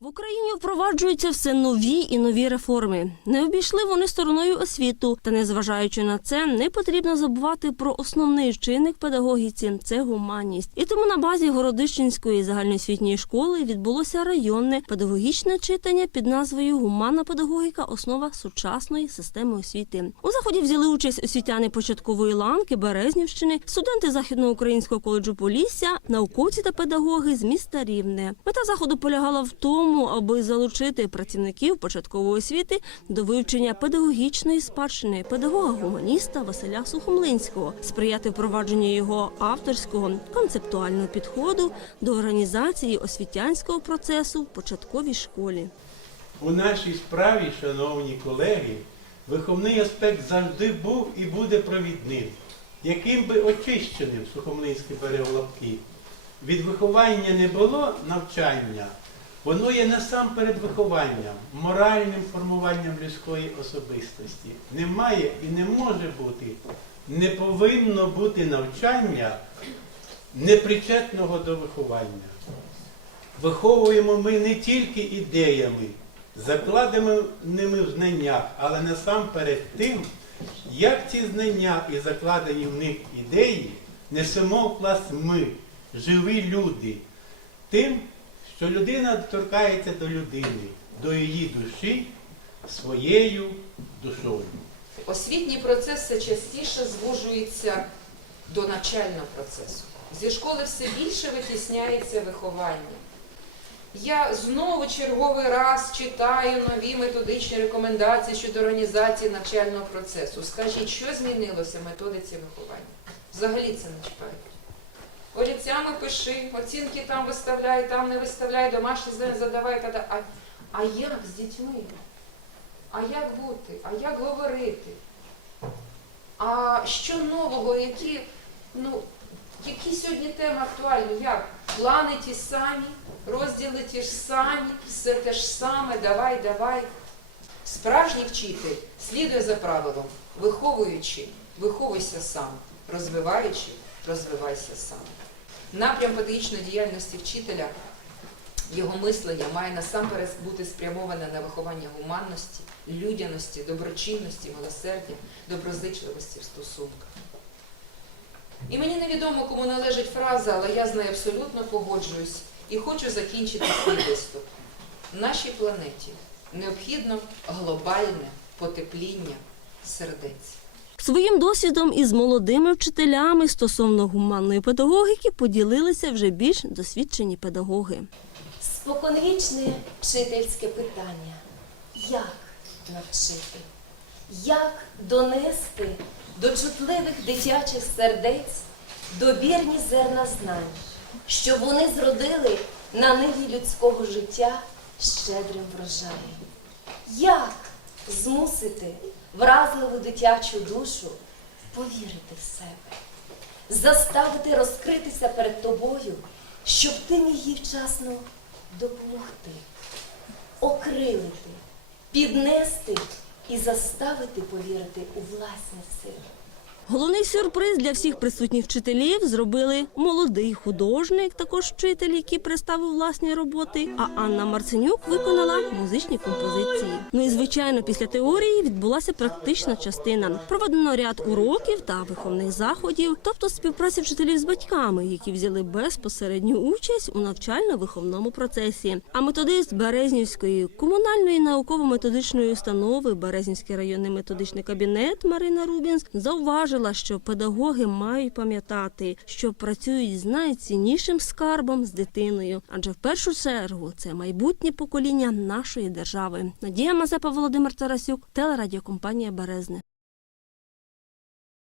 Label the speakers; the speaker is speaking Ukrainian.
Speaker 1: В Україні впроваджуються все нові і нові реформи. Не обійшли вони стороною освіту, та незважаючи на це, не потрібно забувати про основний чинник педагогіці це гуманність. І тому на базі Городищенської загальноосвітньої школи відбулося районне педагогічне читання під назвою Гуманна педагогіка основа сучасної системи освіти. У заході взяли участь освітяни початкової ланки Березнівщини, студенти західноукраїнського коледжу Полісся, науковці та педагоги з міста Рівне. Мета заходу полягала в тому, аби залучити працівників початкової освіти до вивчення педагогічної спадщини педагога-гуманіста Василя Сухомлинського, сприяти впровадженню його авторського концептуального підходу до організації освітянського процесу в початковій школі.
Speaker 2: У нашій справі, шановні колеги, виховний аспект завжди був і буде провідним, яким би очищеним Сухомлинський переголовки. Від виховання не було навчання, воно є насамперед вихованням, моральним формуванням людської особистості. Немає і не може бути, не повинно бути навчання непричетного до виховання. Виховуємо ми не тільки ідеями, закладеними в знаннях, але насамперед тим, як ці знання і закладені в них ідеї несемо в пласт ми, живі люди, тим, що людина торкається до людини, до її душі своєю душою.
Speaker 3: Освітній процес все частіше звужується до навчального процесу. Зі школи все більше витісняється виховання. Я знову черговий раз читаю нові методичні рекомендації щодо організації навчального процесу. Скажіть, що змінилося в методиці виховання? Взагалі це не чіпають. Олівцями пиши, оцінки там виставляй, там не виставляй, домашні задавай. Та, а, а як з дітьми? А як бути? А як говорити? А що нового, які, ну, які сьогодні теми актуальні? Як? Плани ті самі, розділи ті ж самі, все те ж саме, давай, давай. Справжній вчитель слідує за правилом, виховуючи, виховуйся сам, розвиваючи, розвивайся сам. Напрям педагогічної діяльності вчителя його мислення має насамперед бути спрямоване на виховання гуманності, людяності, доброчинності, милосердя, доброзичливості в стосунках. І мені невідомо, кому належить фраза, але я з нею абсолютно погоджуюсь і хочу закінчити свій виступ. Нашій планеті необхідно глобальне потепління сердець.
Speaker 1: Своїм досвідом із молодими вчителями стосовно гуманної педагогіки поділилися вже більш досвідчені педагоги.
Speaker 4: Споконвічне вчительське питання. Як навчити? Як донести до чутливих дитячих сердець добірні зерна знань, щоб вони зродили на ниві людського життя щедрим врожаєм? Як змусити вразливу дитячу душу повірити в себе? заставити розкритися перед тобою, щоб ти міг їй вчасно допомогти, окрилити, піднести і заставити повірити у власні сили.
Speaker 1: Головний сюрприз для всіх присутніх вчителів зробили молодий художник, також вчитель, який представив власні роботи. А Анна Марценюк виконала музичні композиції. Ну і звичайно, після теорії відбулася практична частина. Проведено ряд уроків та виховних заходів, тобто співпраця вчителів з батьками, які взяли безпосередню участь у навчально-виховному процесі. А методист Березнівської комунальної науково-методичної установи Березнівський районний методичний кабінет Марина Рубінс зауважила, що педагоги мають пам'ятати, що працюють з найціннішим скарбом з дитиною, адже в першу чергу це майбутнє покоління нашої держави. Надія Мазепа, Володимир Тарасюк, телерадіокомпанія Березне.